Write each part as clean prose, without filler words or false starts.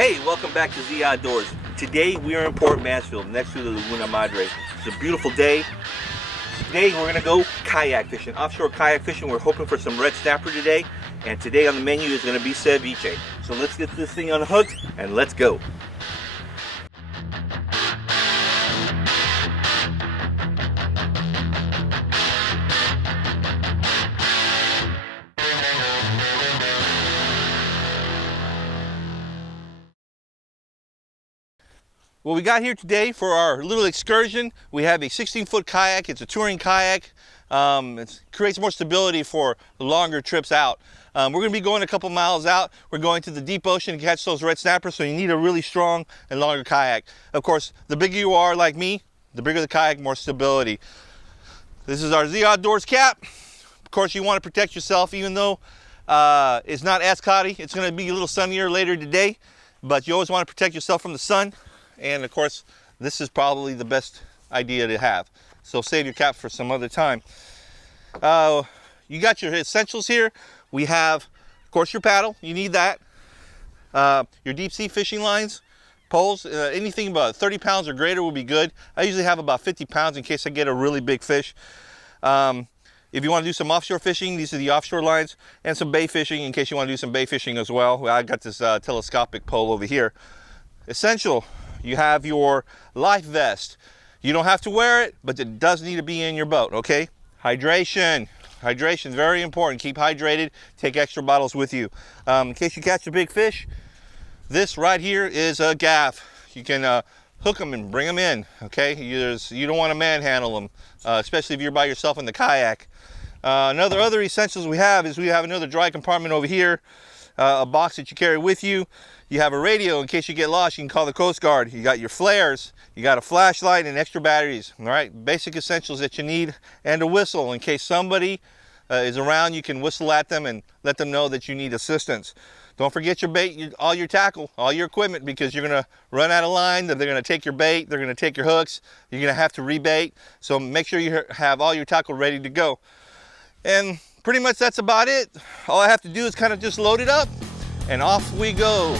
Hey, welcome back to Z Outdoors. Today we are in Port Mansfield next to the Laguna Madre. It's a beautiful day. Today we're gonna go kayak fishing, offshore kayak fishing. We're hoping for some red snapper today. And today on the menu is gonna be ceviche. So let's get this thing unhooked and let's go. Well, we got here today for our little excursion. We have a 16-foot kayak. It's a touring kayak. It creates more stability for longer trips out. We're going to be going a couple miles out. We're going to the deep ocean to catch those red snappers, so you need a really strong and longer kayak. Of course, the bigger you are, like me, the bigger the kayak, more stability. This is our Z Outdoorz cap. Of course, you want to protect yourself, even though it's not as cloudy. It's going to be a little sunnier later today, but you always want to protect yourself from the sun. And of course, this is probably the best idea to have. So save your cap for some other time. You got your essentials here. We have, of course, your paddle. You need that. Your deep sea fishing lines, poles, anything about 30 pounds or greater will be good. I usually have about 50 pounds in case I get a really big fish. If you want to do some offshore fishing, these are the offshore lines, and some bay fishing in case you want to do some bay fishing as well. I got this telescopic pole over here. Essential. You have your life vest. You don't have to wear it, but it does need to be in your boat, okay? Hydration. Hydration is very important. Keep hydrated. Take extra bottles with you. In case you catch a big fish, this right here is a gaff. You can hook them and bring them in, okay? You don't want to manhandle them, especially if you're by yourself in the kayak. Other essentials we have is we have another dry compartment over here, a box that you carry with you. You have a radio in case you get lost. You can call the Coast Guard. You got your flares. You got a flashlight and extra batteries. All right, basic essentials that you need, and a whistle in case somebody is around. You can whistle at them and let them know that you need assistance. Don't forget your bait, all your tackle, all your equipment, because you're gonna run out of line. They're gonna take your bait. They're gonna take your hooks. You're gonna have to rebait. So make sure you have all your tackle ready to go. And pretty much that's about it. All I have to do is kind of just load it up, and off we go.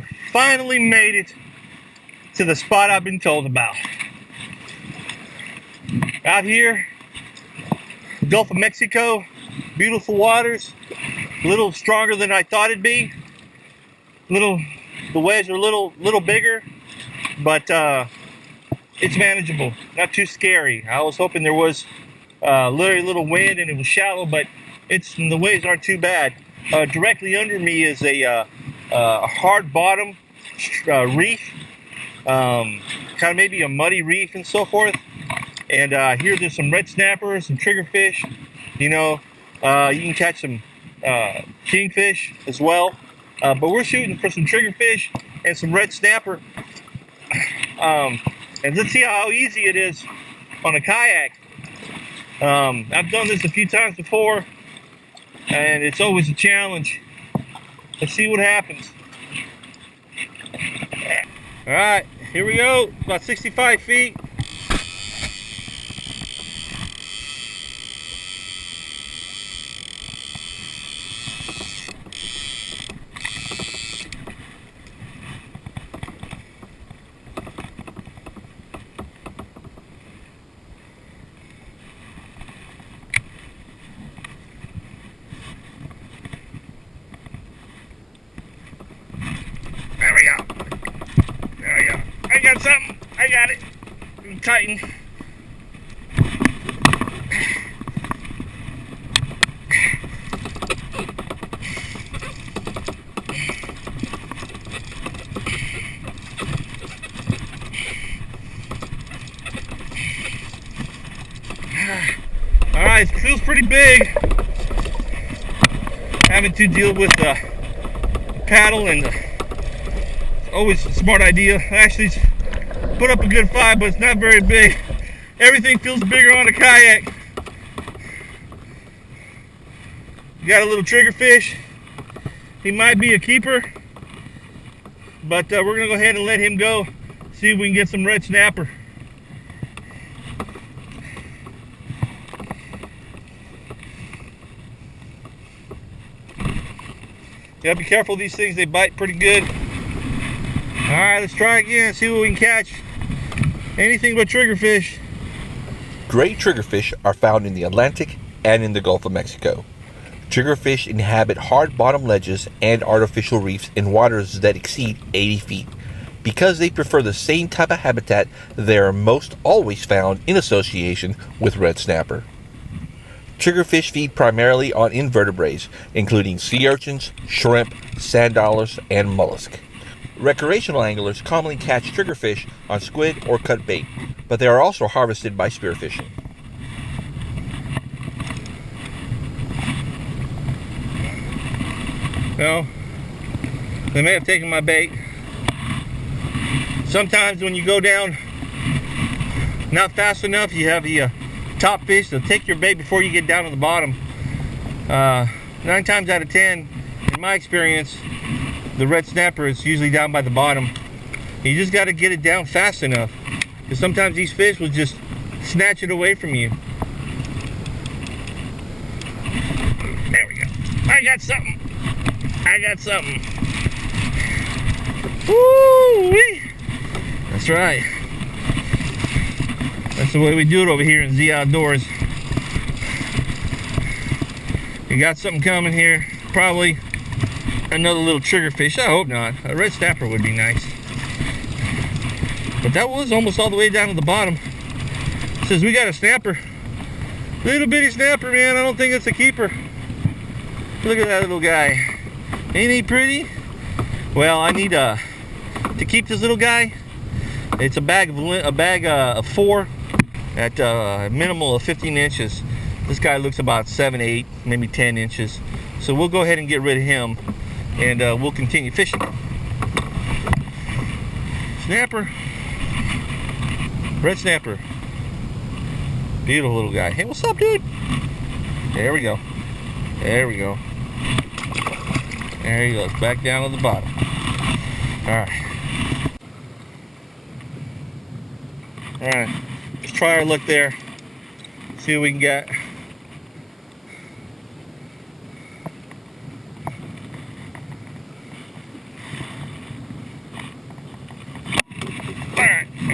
we finally made it to the spot I've been told about. Out here, Gulf of Mexico, beautiful waters, a little stronger than I thought it'd be. The waves are a little bigger, but it's manageable, not too scary. I was hoping there was very little wind and it was shallow, but the waves aren't too bad. Directly under me is a hard bottom reef, kind of maybe a muddy reef and so forth. And here there's some red snapper, some triggerfish. You know, you can catch some kingfish as well. But we're shooting for some triggerfish and some red snapper. And let's see how easy it is on a kayak. I've done this a few times before, and it's always a challenge. Let's see what happens. All right, here we go. About 65 feet. There we go. There we go. I got something. I got it. Tighten. All right, it feels pretty big. Having to deal with the paddle and always a smart idea. Actually, put up a good fight, but it's not very big. Everything feels bigger on a kayak. You got a little triggerfish. He might be a keeper, but we're gonna go ahead and let him go. See if we can get some red snapper. You gotta be careful of these things, they bite pretty good. Alright, let's try again, see what we can catch. Anything but triggerfish. Great triggerfish are found in the Atlantic and in the Gulf of Mexico. Triggerfish inhabit hard bottom ledges and artificial reefs in waters that exceed 80 feet. Because they prefer the same type of habitat, they are most always found in association with red snapper. Triggerfish feed primarily on invertebrates, including sea urchins, shrimp, sand dollars, and mollusk. Recreational anglers commonly catch triggerfish on squid or cut bait, but they are also harvested by spearfishing. Well, they may have taken my bait. Sometimes when you go down not fast enough, you have the top fish. They'll take your bait before you get down to the bottom. 9 times out of 10, in my experience, the red snapper is usually down by the bottom. You just got to get it down fast enough, because sometimes these fish will just snatch it away from you. There we go. I got something. I got something. Woo-wee. That's right. That's the way we do it over here in Z Outdoors. We got something coming here. Probably another little triggerfish. I hope not. A red snapper would be nice. But that was almost all the way down to the bottom. It says we got a snapper. Little bitty snapper, man. I don't think it's a keeper. Look at that little guy. Ain't he pretty? Well, I need to keep this little guy. It's a bag of 4 at a minimal of 15 inches. This guy looks about 7, 8, maybe 10 inches. So we'll go ahead and get rid of him, and we'll continue fishing. Snapper. Red snapper. Beautiful little guy. Hey, what's up, dude? There we go. There we go. There he goes. Back down to the bottom. Alright. Alright. Let's try our luck there. See what we can get.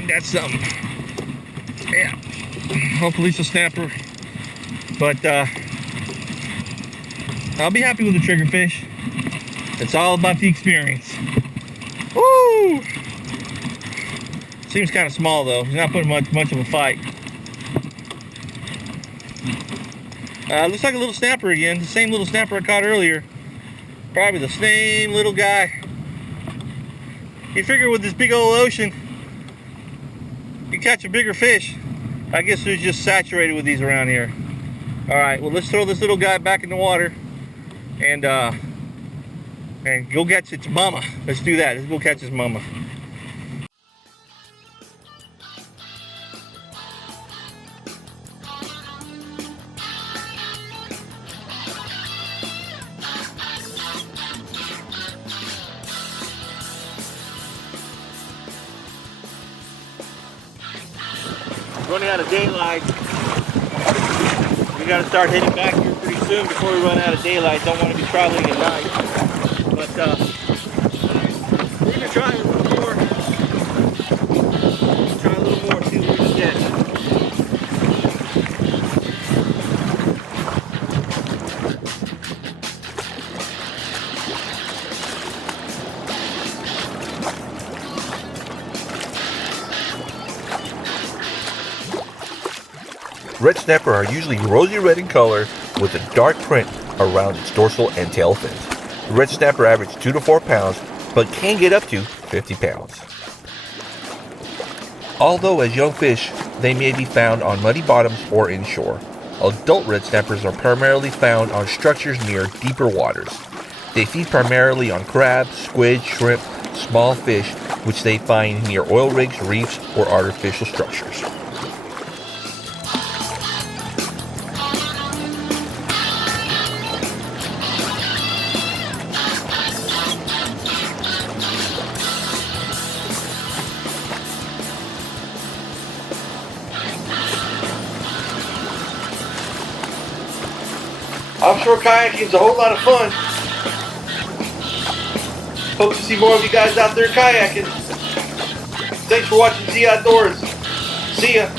think that's something. Yeah. Hopefully it's a snapper. But I'll be happy with the triggerfish. It's all about the experience. Woo! Seems kind of small though. He's not putting much of a fight. Looks like a little snapper again. The same little snapper I caught earlier. Probably the same little guy. You figure with this big old ocean, you catch a bigger fish. I guess it's just saturated with these around here. All right, well, let's throw this little guy back in the water and go catch its mama. Let's do that. Let's go catch his mama. Running out of daylight. We got to start heading back here pretty soon before we run out of daylight. Don't want to be traveling at night. But we're going to try a little more. Try a little more, see what we can get. Red snapper are usually rosy red in color with a dark print around its dorsal and tail fins. The red snapper averages 2 to 4 pounds, but can get up to 50 pounds. Although as young fish, they may be found on muddy bottoms or inshore. Adult red snappers are primarily found on structures near deeper waters. They feed primarily on crabs, squid, shrimp, small fish, which they find near oil rigs, reefs, or artificial structures. Offshore kayaking is a whole lot of fun. Hope to see more of you guys out there kayaking. Thanks for watching Z Outdoors. See ya.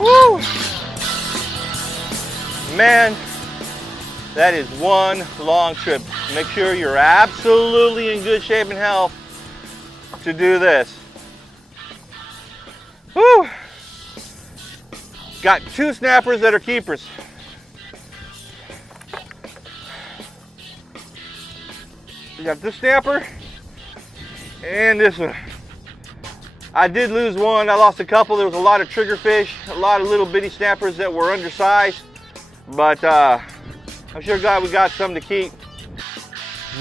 Woo! Man, that is one long trip. Make sure you're absolutely in good shape and health to do this. Woo! Got 2 snappers that are keepers. We got this snapper and this one. I did lose one. I lost a couple. There was a lot of triggerfish, a lot of little bitty snappers that were undersized, but I'm sure glad we got some to keep.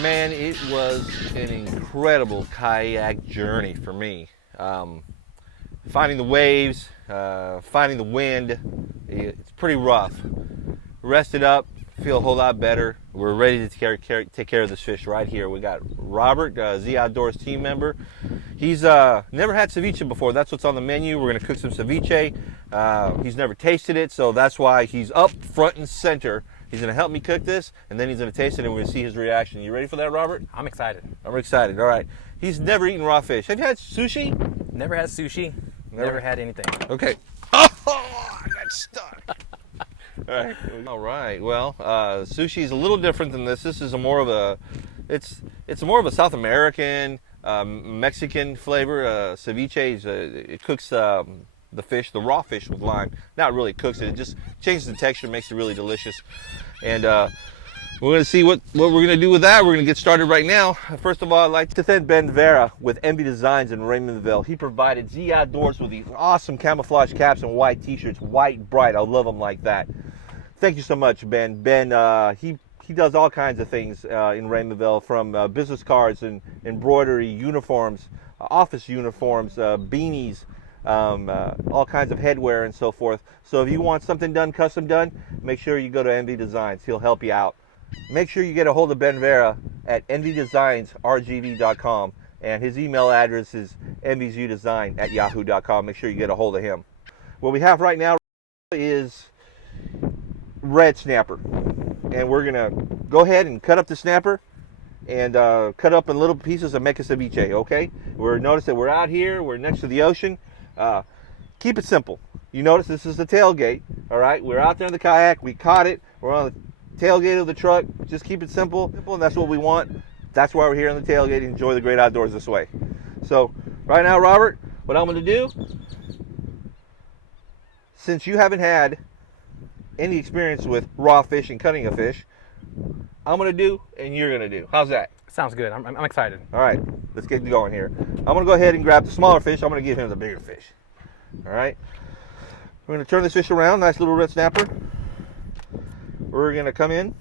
Man, it was an incredible kayak journey for me. Finding the waves, finding the wind, it's pretty rough. Rested up, feel a whole lot better. We're ready to take care of this fish right here. We got Robert, Z Outdoors team member. He's never had ceviche before. That's what's on the menu. We're gonna cook some ceviche. He's never tasted it, so that's why he's up front and center. He's gonna help me cook this, and then he's gonna taste it, and we're gonna see his reaction. You ready for that, Robert? I'm excited. I'm excited. All right. He's never eaten raw fish. Have you had sushi? Never had sushi. Never had anything. Okay. Oh, I got stuck. All right. Well, sushi is a little different than this. This is more of a, it's more of a South American, Mexican flavor. Ceviche is it cooks the fish, the raw fish with lime. Not really cooks it. It just changes the texture, makes it really delicious. And we're going to see what we're going to do with that. We're going to get started right now. First of all, I'd like to thank Ben Vera with Envy Designs in Raymondville. He provided Z Outdoors with these awesome camouflage caps and white t-shirts, white bright. I love them like that. Thank you so much, Ben. Ben, he does all kinds of things in Raymondville, from business cards and embroidery, uniforms, office uniforms, beanies, all kinds of headwear and so forth. So if you want something done, custom done, make sure you go to Envy Designs. He'll help you out. Make sure you get a hold of Ben Vera at envydesignsrgv.com, and his email address is envyzdesign@yahoo.com. Make sure you get a hold of him. What we have right now is red snapper, and we're gonna go ahead and cut up the snapper and cut up in little pieces and make a ceviche. Okay, notice that we're out here, we're next to the ocean. Keep it simple. You notice this is the tailgate. All right, we're out there in the kayak, we caught it, we're on the tailgate of the truck. Just keep it simple, and that's what we want. That's why we're here on the tailgate. Enjoy the great outdoors this way. So right now, Robert, what I'm going to do, since you haven't had any experience with raw fish and cutting a fish, I'm going to do and you're going to do. How's that? Sounds good. I'm excited. All right, let's get going here. I'm going to go ahead and grab the smaller fish. I'm going to give him the bigger fish. All right, we're going to turn this fish around. Nice little red snapper. We're going to come in.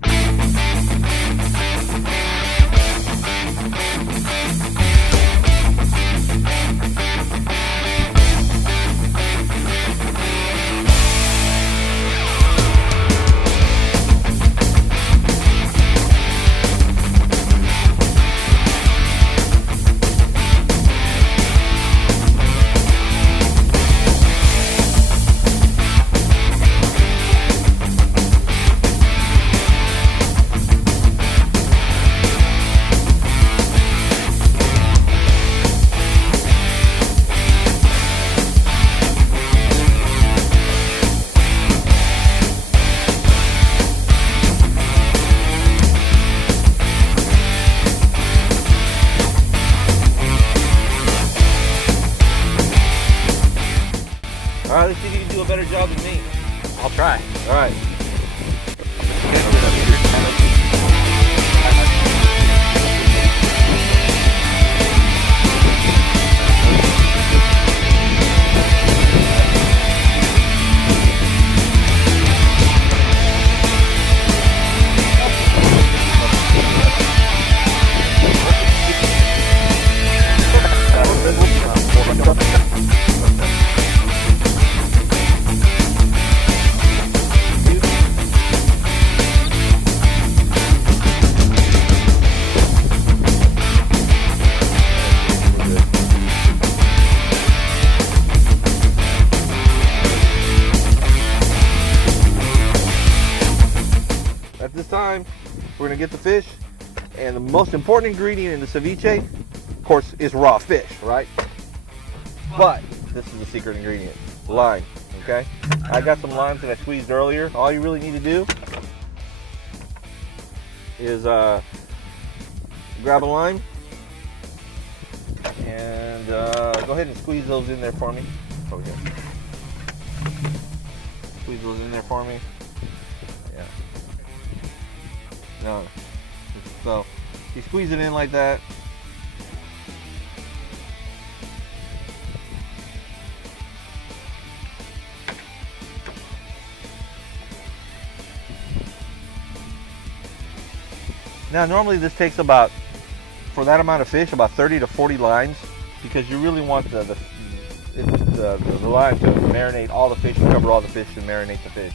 All right, let's see if you can do a better job than me. I'll try. All right. At this time, we're gonna get the fish, and the most important ingredient in the ceviche, of course, is raw fish, right? But this is the secret ingredient, lime, okay? I got some limes that I squeezed earlier. All you really need to do is grab a lime and go ahead and squeeze those in there for me. Over here. Squeeze those in there for me. Yeah. No. So you squeeze it in like that. Now normally this takes about, for that amount of fish, about 30 to 40 lines, because you really want the lime to marinate all the fish and cover all the fish and marinate the fish.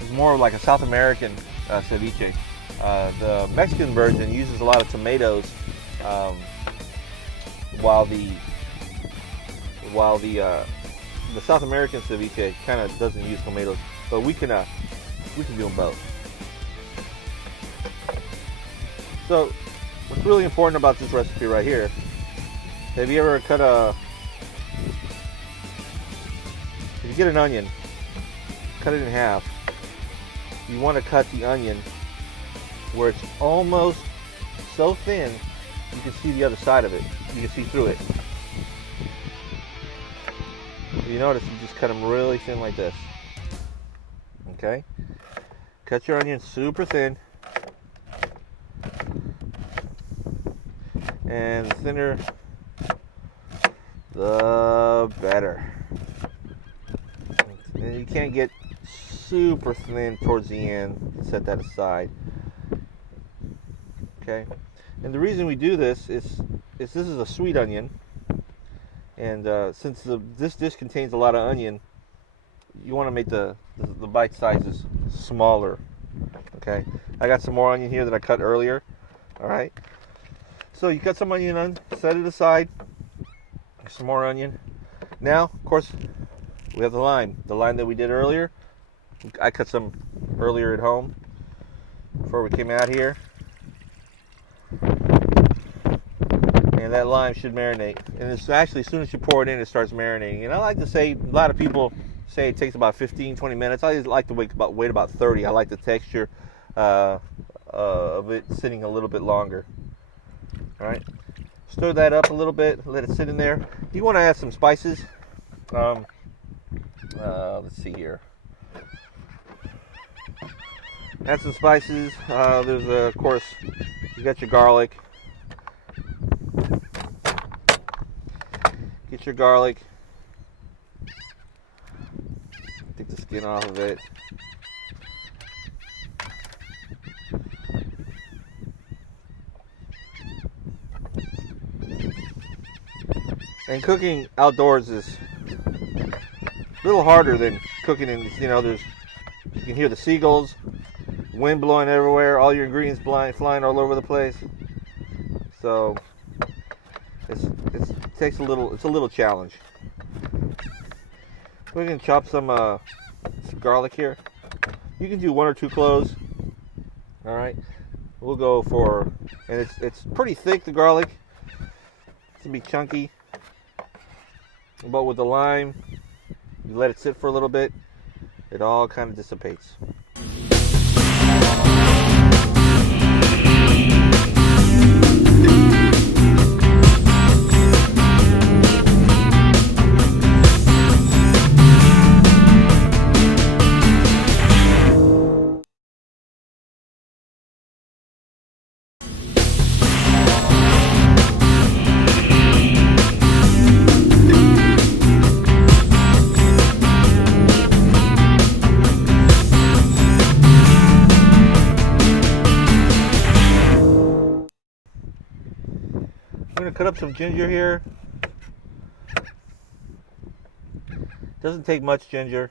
It's more like a South American ceviche. The Mexican version uses a lot of tomatoes, while the while the South American ceviche kind of doesn't use tomatoes, but we can do them both. So what's really important about this recipe right here, have you ever cut if you get an onion, cut it in half, you want to cut the onion where it's almost so thin you can see the other side of it, you can see through it. You notice you just cut them really thin like this. Okay? Cut your onion super thin. And the thinner, the better. And you can't get super thin towards the end. Set that aside. Okay? And the reason we do this is this is a sweet onion. And since this dish contains a lot of onion, you want to make the bite sizes smaller. Okay, I got some more onion here that I cut earlier. All right, so you cut some onion on, set it aside. Some more onion. Now, of course, we have the lime that we did earlier. I cut some earlier at home before we came out here. And that lime should marinate. And it's actually, as soon as you pour it in, it starts marinating. And I like to say, a lot of people say it takes about 15-20 minutes. I just like to wait about 30. I like the texture of it sitting a little bit longer. All right, stir that up a little bit, let it sit in there. You want to add some spices. Let's see here. Add some spices. There's of course, you got your garlic. Get your garlic. Take the skin off of it. And cooking outdoors is a little harder than cooking in, you can hear the seagulls, wind blowing everywhere, all your ingredients flying all over the place. So it's a little challenge. We're gonna chop some garlic here. You can do 1 or 2 cloves. All right, we'll go for, and it's pretty thick, the garlic. It's gonna be chunky, but with the lime, you let it sit for a little bit, it all kind of dissipates. I'm going to cut up some ginger here. Doesn't take much ginger.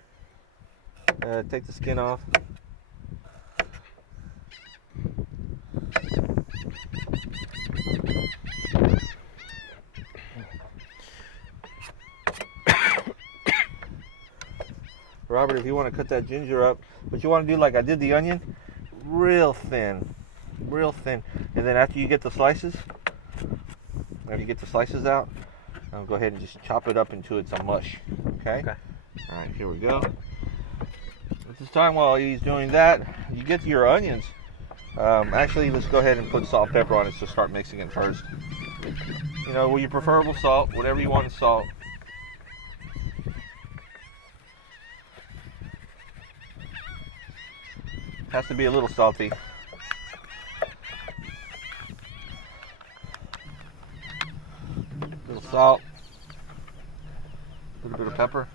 Take the skin off. Robert, if you want to cut that ginger up, what you want to do, like I did the onion, real thin, and then after you get the slices, out, I'll go ahead and just chop it up into it's a mush. Okay. All right, here we go. At this time, while he's doing that, you get to your onions. Actually, let's go ahead and put salt and pepper on it. So start mixing it first. With your preferable salt, whatever you want in salt. Has to be a little salty. Little salt, a little bit of pepper.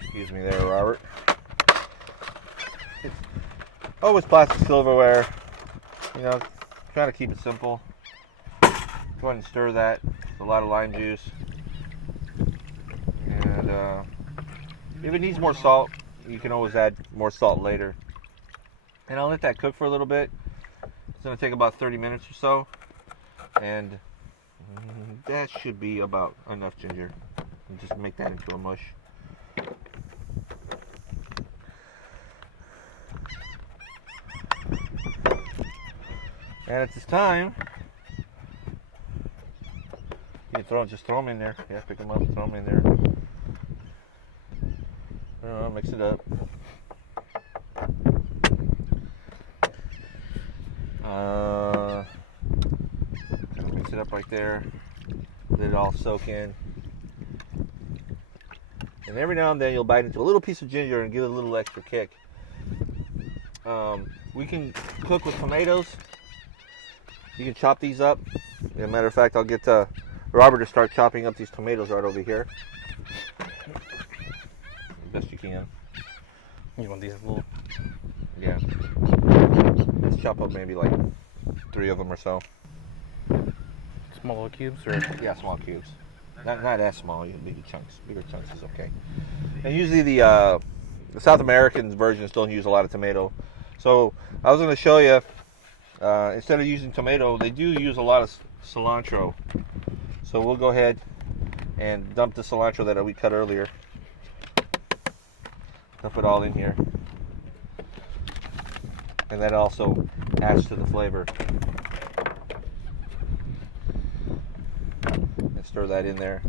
Excuse me there, Robert. It's always plastic silverware. Try to keep it simple. Go ahead and stir that. It's a lot of lime juice. And if it needs more salt, you can always add more salt later. And I'll let that cook for a little bit. It's going to take about 30 minutes or so. And that should be about enough ginger. And just make that into a mush. And at this time, you can just throw them in there. Yeah, pick them up, throw them in there. Mix it up. Mix it up right there. Let it all soak in. And every now and then you'll bite into a little piece of ginger and give it a little extra kick. We can cook with tomatoes. You can chop these up. As a matter of fact, I'll get Robert to start chopping up these tomatoes right over here. Best you can. You want these little? Yeah. Let's chop up maybe like 3 of them or so. Small little cubes, or? Yeah, small cubes. Not as small. You bigger chunks. Bigger chunks is okay. And usually the South American versions don't use a lot of tomato. So I was going to show you. Instead of using tomato, they do use a lot of cilantro. So we'll go ahead and dump the cilantro that we cut earlier. Dump it all in here. And that also adds to the flavor. And stir that in there.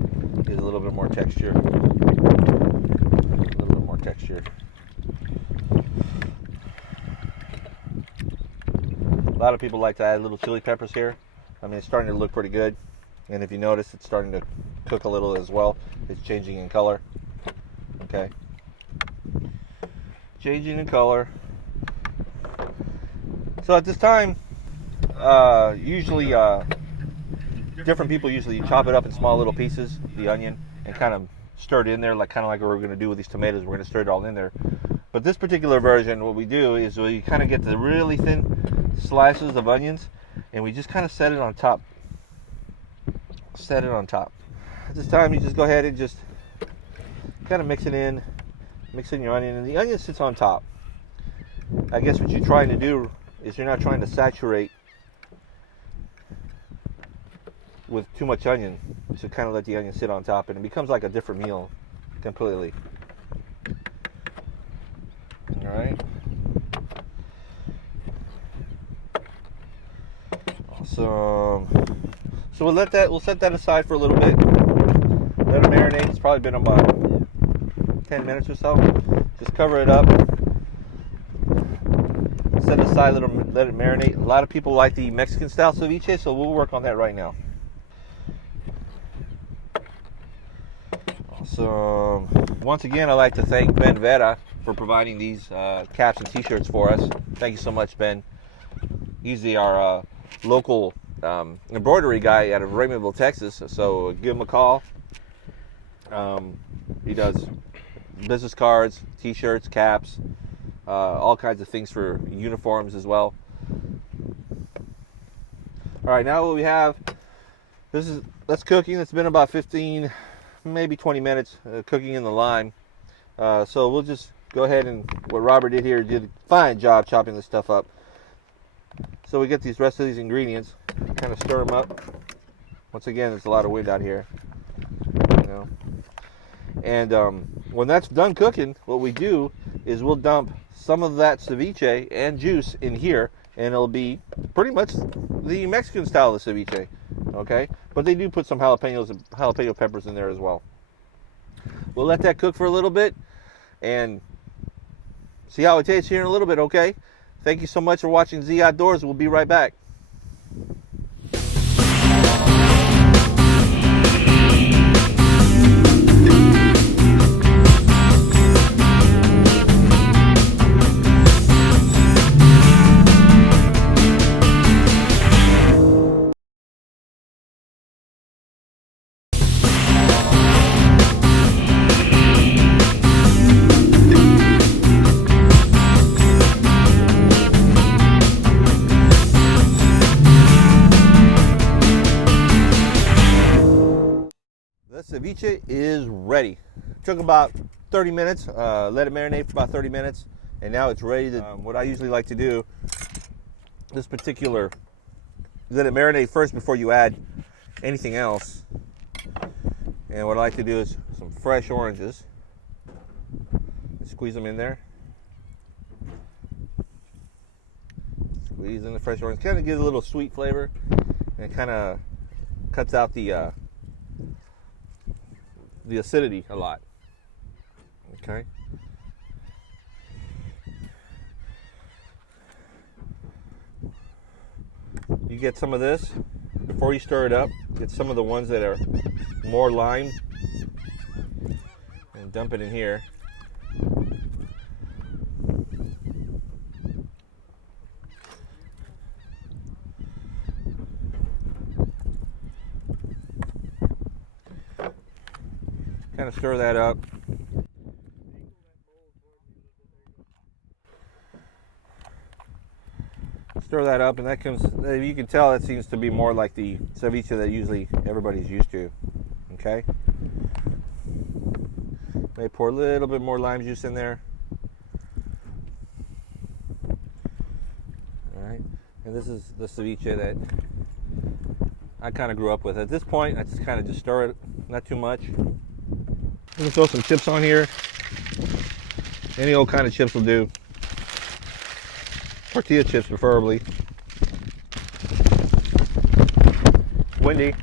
Gives a little bit more texture. A little bit more texture. A lot of people like to add little chili peppers here. I mean, it's starting to look pretty good. And if you notice, it's starting to cook a little as well. It's changing in color. Okay. Changing in color. So at this time, usually different people usually chop it up in small little pieces, the onion, and kind of stir it in there, kind of like what we're going to do with these tomatoes. We're going to stir it all in there. But this particular version, what we do is we kind of get the really thin slices of onions, and we just kind of set it on top. Set it on top. At this time, you just go ahead and just kind of mix it in. Mix in your onion, and the onion sits on top. I guess what you're trying to do is you're not trying to saturate with too much onion. You should kind of let the onion sit on top, and it becomes like a different meal completely. All right. Awesome. So we'll set that aside for a little bit. Let it marinate. It's probably been about 10 minutes or so. Just cover it up. Set it aside, let it marinate. A lot of people like the Mexican style ceviche, so we'll work on that right now. Awesome. Once again, I'd like to thank Ben Vera for providing these caps and t-shirts for us. Thank you so much, Ben. He's our local embroidery guy out of Raymondville, Texas, so give him a call. He does business cards, t-shirts, caps, all kinds of things for uniforms as well. All right, now what we have, that's cooking. It's been about 15, maybe 20 minutes cooking in the lime. So we'll just go ahead, and what Robert did here, did a fine job chopping this stuff up. So we get these rest of these ingredients, kind of stir them up. Once again, there's a lot of wind out here, you know. And when that's done cooking, what we do is we'll dump some of that ceviche and juice in here, and it'll be pretty much the Mexican style of ceviche, okay? But they do put some jalapeno peppers in there as well. We'll let that cook for a little bit and see how it tastes here in a little bit, okay? Thank you so much for watching Z Outdoors. We'll be right back. Ceviche is ready. Took about 30 minutes. Let it marinate for about 30 minutes, And now it's ready to, what I usually like to do, this particular, let it marinate first before you add anything else. And what I like to do is some fresh oranges. Squeeze them in there. Squeeze in the fresh orange. Kind of gives a little sweet flavor and kind of cuts out the acidity a lot. Okay. You get some of this before you stir it up. Get some of the ones that are more lime and dump it in here. Kind of stir that up. Stir that up, and that comes, you can tell it seems to be more like the ceviche that usually everybody's used to. Okay? May pour a little bit more lime juice in there. Alright, and this is the ceviche that I kind of grew up with. At this point, I just kind of just stir it, not too much. I'm gonna throw some chips on here. Any old kind of chips will do. Tortilla chips preferably. Windy.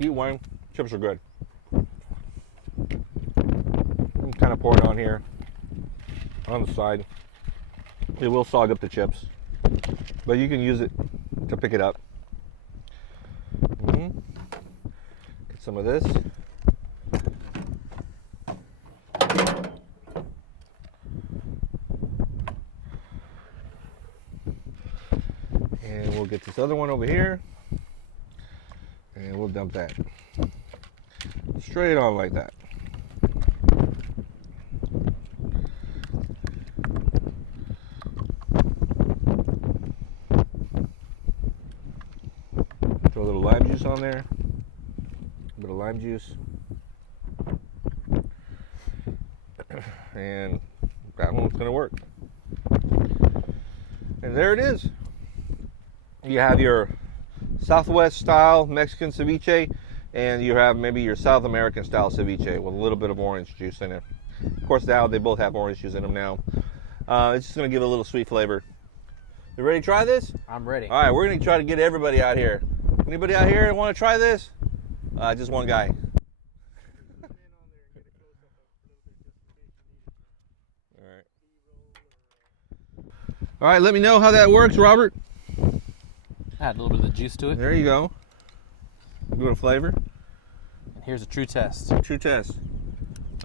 Eat one. Chips are good. I'm kind of pour it on here, on the side. It will sog up the chips, but you can use it to pick it up. Get some of this. And we'll get this other one over here. And we'll dump that. Straight on like that. Throw a little lime juice on there. A bit of lime juice. And that one's going to work. And there it is. You have your Southwest style Mexican ceviche, and you have maybe your South American style ceviche with a little bit of orange juice in it. Of course, now they both have orange juice in them now. It's just going to give it a little sweet flavor. You ready to try this? I'm ready. All right, we're going to try to get everybody out here. Anybody out here want to try this? Just one guy. All right, let me know how that works, Robert. Add a little bit of the juice to it. There you go. Good a flavor. And here's a true test. True test.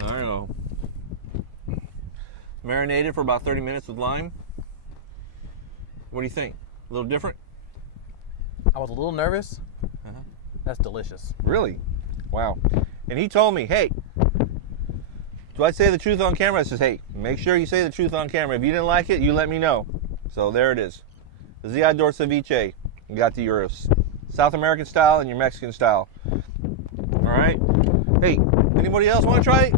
I don't know. Marinated for about 30 minutes with lime. What do you think? A little different? I was a little nervous. That's delicious. Really? Wow. And he told me, hey, do I say the truth on camera? I says, hey, make sure you say the truth on camera. If you didn't like it, you let me know. So there it is. The Outdoorz ceviche. You got your South American style and your Mexican style. All right. Hey, anybody else want to try it?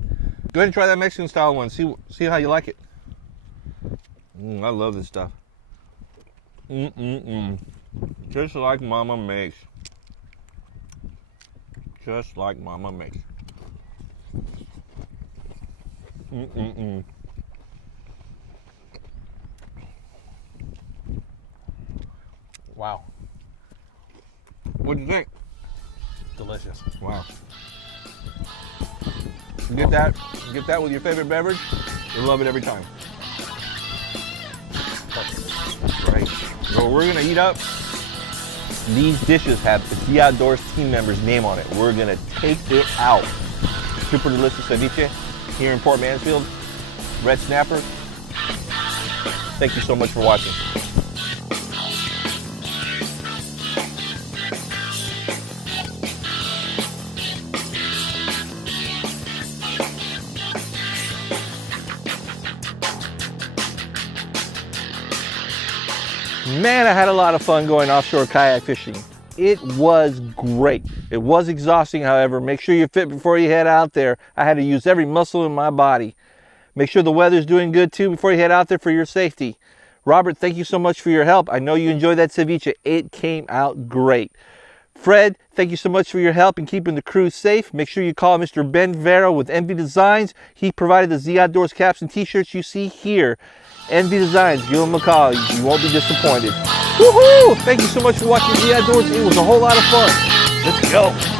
Go ahead and try that Mexican style one. See how you like it. I love this stuff. Just like Mama makes. Just like Mama makes. Wow. What do you think? Delicious. Wow. Get that with your favorite beverage. You'll love it every time. Right. So we're gonna eat up. These dishes have the Outdoorz team member's name on it. We're gonna take it out. Super delicious ceviche here in Port Mansfield. Red snapper. Thank you so much for watching. Man, I had a lot of fun going offshore kayak fishing. It was great. It was exhausting, however. Make sure you're fit before you head out there. I had to use every muscle in my body. Make sure the weather's doing good too before you head out there for your safety. Robert, thank you so much for your help. I know you enjoyed that ceviche. It came out great. Fred, thank you so much for your help in keeping the crew safe. Make sure you call Mr. Ben Vero with Envy Designs. He provided the Z Outdoors caps and t-shirts you see here. Envy Designs, give him a call. You won't be disappointed. Woohoo! Thank you so much for watching Z Outdoors. It was a whole lot of fun. Let's go.